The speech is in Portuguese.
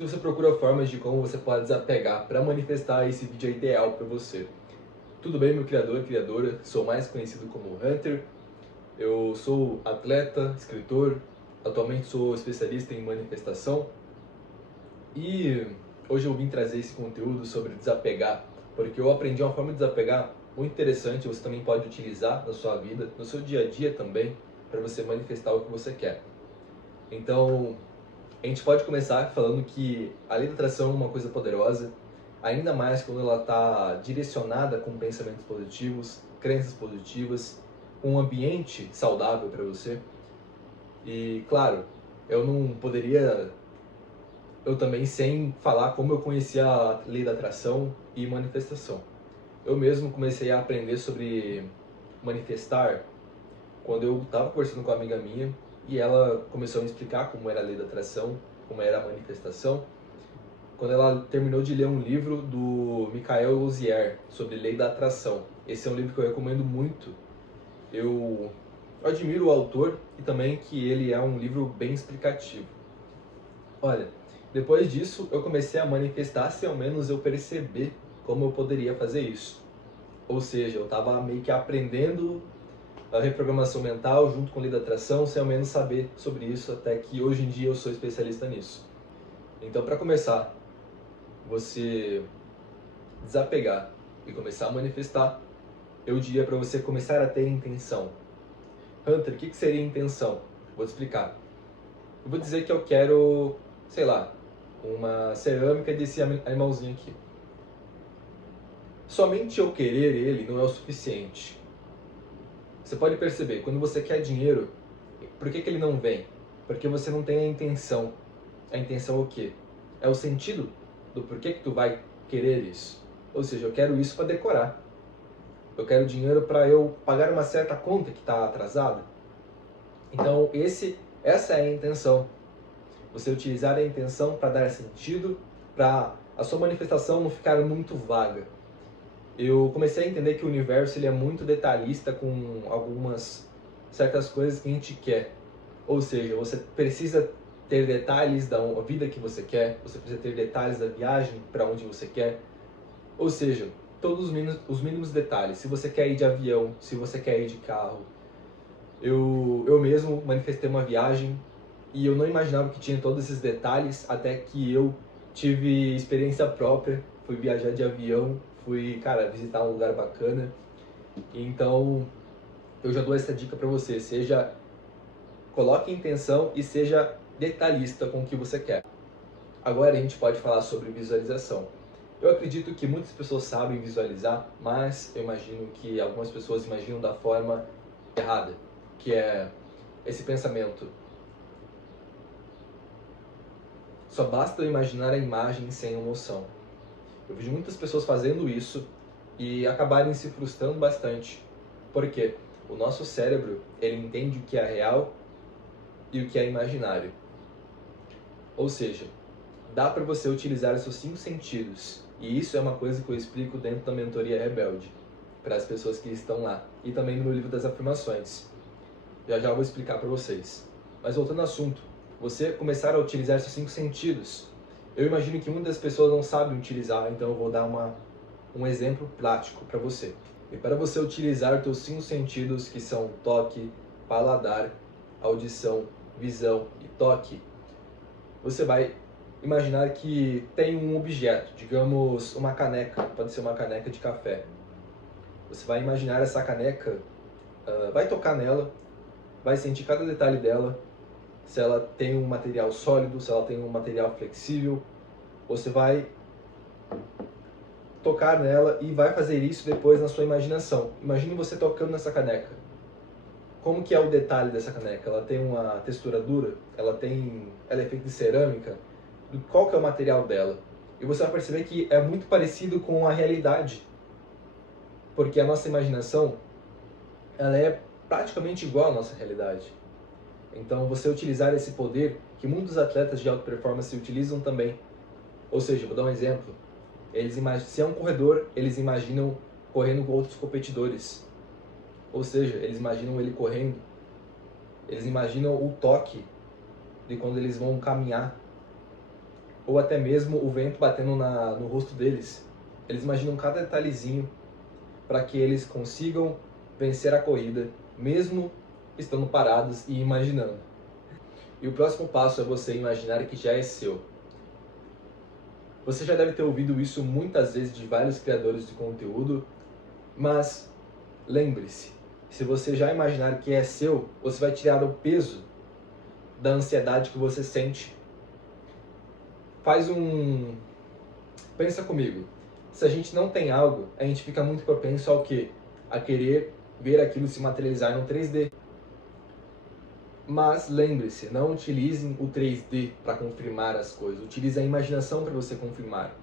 Se você procura formas de como você pode desapegar para manifestar, esse vídeo é ideal para você. Tudo bem, meu criador e criadora? Sou mais conhecido como Hunter. Eu sou atleta, escritor, atualmente sou especialista em manifestação e hoje eu vim trazer esse conteúdo sobre desapegar, porque eu aprendi uma forma de desapegar muito interessante. Você também pode utilizar na sua vida, no seu dia a dia também, para você manifestar o que você quer. Então, a gente pode começar falando que a lei da atração é uma coisa poderosa, ainda mais quando ela está direcionada com pensamentos positivos, crenças positivas, com um ambiente saudável para você. E, claro, eu não poderia, eu também, sem falar como eu conheci a lei da atração e manifestação. Eu mesmo comecei a aprender sobre manifestar quando eu estava conversando com uma amiga minha e ela começou a me explicar como era a lei da atração, como era a manifestação, quando ela terminou de ler um livro do Michael Luzier sobre lei da atração. Esse é um livro que eu recomendo muito. Eu admiro o autor e também que ele é um livro bem explicativo. Olha, depois disso eu comecei a manifestar se ao menos eu perceber como eu poderia fazer isso. Ou seja, eu estava meio que aprendendo a reprogramação mental junto com a lei da atração, sem ao menos saber sobre isso, até que hoje em dia eu sou especialista nisso. Então, para começar, você desapegar e começar a manifestar, eu diria para você começar a ter intenção. Hunter, o que seria intenção? Vou te explicar. Eu vou dizer que eu quero, sei lá, uma cerâmica desse animalzinho aqui. Somente eu querer ele não é o suficiente. Você pode perceber, quando você quer dinheiro, por que ele não vem? Porque você não tem a intenção. A intenção é o quê? É o sentido do porquê que tu vai querer isso. Ou seja, eu quero isso para decorar. Eu quero dinheiro para eu pagar uma certa conta que está atrasada. Então, essa é a intenção. Você utilizar a intenção para dar sentido, para a sua manifestação não ficar muito vaga. Eu comecei a entender que o universo ele é muito detalhista com algumas certas coisas que a gente quer. Ou seja, você precisa ter detalhes da vida que você quer, você precisa ter detalhes da viagem para onde você quer. Ou seja, todos os mínimos detalhes. Se você quer ir de avião, se você quer ir de carro. Eu mesmo manifestei uma viagem e eu não imaginava que tinha todos esses detalhes até que eu tive experiência própria. Fui viajar de avião, fui, cara, visitar um lugar bacana. Então, eu já dou essa dica para você. Coloque intenção e seja detalhista com o que você quer. Agora a gente pode falar sobre visualização. Eu acredito que muitas pessoas sabem visualizar, mas eu imagino que algumas pessoas imaginam da forma errada, que é esse pensamento. Só basta eu imaginar a imagem sem emoção. Eu vejo muitas pessoas fazendo isso e acabarem se frustrando bastante. Porque o nosso cérebro, ele entende o que é real e o que é imaginário. Ou seja, dá para você utilizar os seus 5 sentidos. E isso é uma coisa que eu explico dentro da mentoria Rebelde, para as pessoas que estão lá. E também no meu livro das afirmações. Já já eu vou explicar para vocês. Mas voltando ao assunto, você começar a utilizar seus 5 sentidos. Eu imagino que muitas pessoas não sabem utilizar, então eu vou dar um exemplo prático para você. E para você utilizar os seus 5 sentidos, que são toque, paladar, audição, visão e toque, você vai imaginar que tem um objeto, digamos uma caneca, pode ser uma caneca de café. Você vai imaginar essa caneca, vai tocar nela, vai sentir cada detalhe dela, se ela tem um material sólido, se ela tem um material flexível. Você vai tocar nela e vai fazer isso depois na sua imaginação. Imagine você tocando nessa caneca. Como que é o detalhe dessa caneca? Ela tem uma textura dura? Ela é feita de cerâmica? Qual que é o material dela? E você vai perceber que é muito parecido com a realidade. Porque a nossa imaginação, ela é praticamente igual à nossa realidade. Então, você utilizar esse poder, que muitos atletas de alta performance utilizam também. Ou seja, vou dar um exemplo. Se é um corredor, eles imaginam correndo com outros competidores. Ou seja, eles imaginam ele correndo. Eles imaginam o toque de quando eles vão caminhar. ou até mesmo o vento batendo no rosto deles. Eles imaginam cada detalhezinho para que eles consigam vencer a corrida, mesmo estando parados e imaginando. E o próximo passo é você imaginar que já é seu. Você já deve ter ouvido isso muitas vezes de vários criadores de conteúdo, mas lembre-se, se você já imaginar que é seu, você vai tirar o peso da ansiedade que você sente. Pensa comigo. Se a gente não tem algo, a gente fica muito propenso ao quê? A querer ver aquilo se materializar no 3D. Mas lembre-se, não utilizem o 3D para confirmar as coisas. Utilize a imaginação para você confirmar.